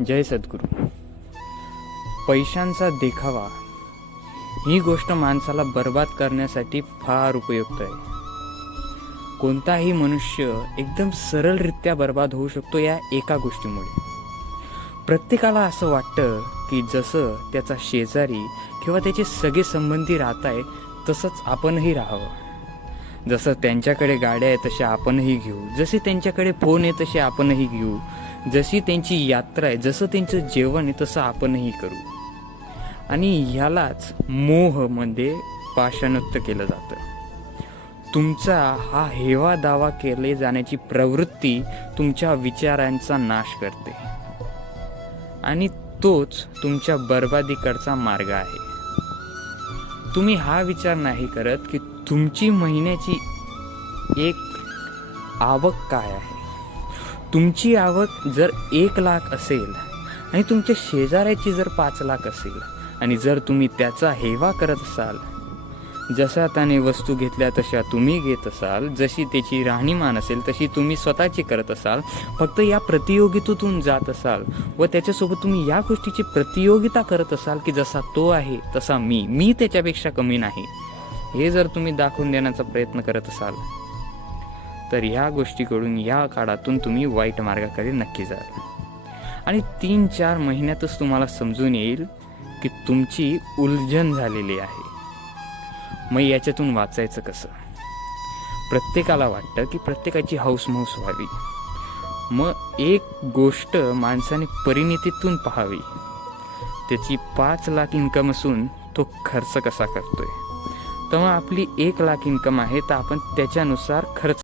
जय सद्गुरू. पैशांचा देखावा ही गोष्ट माणसाला बर्बाद करण्यासाठी फार उपयुक्त आहे. कोणताही मनुष्य एकदम सरळरित्या बर्बाद होऊ शकतो या एका गोष्टीमुळे. प्रत्येकाला असं वाटतं की जसं त्याचा शेजारी किंवा त्याचे सगळे संबंधी राहत आहे तसंच आपणही राहावं. जसं त्यांच्याकडे गाड्या आहेत तशा आपणही घेऊ, जसे त्यांच्याकडे फोन आहे तसे आपणही घेऊ, जशी त्यांची यात्रा आहे जसं त्यांचं जेवण आहे तसं आपणही करू. आणि ह्यालाच मोहमध्ये पाषाणोत्त केलं जातं. तुमचा हा हेवा दावा केले जाण्याची प्रवृत्ती तुमच्या विचारांचा नाश करते आणि तोच तुमच्या बर्बादीकडचा मार्ग आहे. तुम्ही हा विचार नाही करत की तुमची महिन्याची एक आवक काय आहे. तुमची आवक जर 1,00,000 असेल आणि तुमच्या शेजाऱ्याची जर 5,00,000 असेल आणि जर तुम्ही त्याचा हेवा करत असाल, जशा त्याने वस्तू घेतल्या तशा तुम्ही घेत असाल, जशी त्याची राहणीमान असेल तशी तुम्ही स्वतःची करत असाल, फक्त या प्रतियोगितेतून जात असाल व त्याच्यासोबत तुम्ही या गोष्टीची प्रतियोगिता करत असाल की जसा तो आहे तसा मी त्याच्यापेक्षा कमी नाही, हे जर तुम्ही दाखवून देण्याचा प्रयत्न करत असाल तर ह्या गोष्टीकडून या काळातून तुम्ही वाईट मार्गाकडे नक्की जाल. आणि 3-4 महिन्यातच तुम्हाला समजून येईल की तुमची उलझन झालेली आहे. मग याच्यातून वाचायचं कसं? प्रत्येकाला वाटतं की प्रत्येकाची हौसमौस व्हावी. मग एक गोष्ट माणसाने परिणितीतून पाहावी. त्याची 5,00,000 इन्कम असून तो खर्च कसा करतोय. तेव्हा आपली 1,00,000 इन्कम आहे तर आपण त्याच्यानुसार खर्च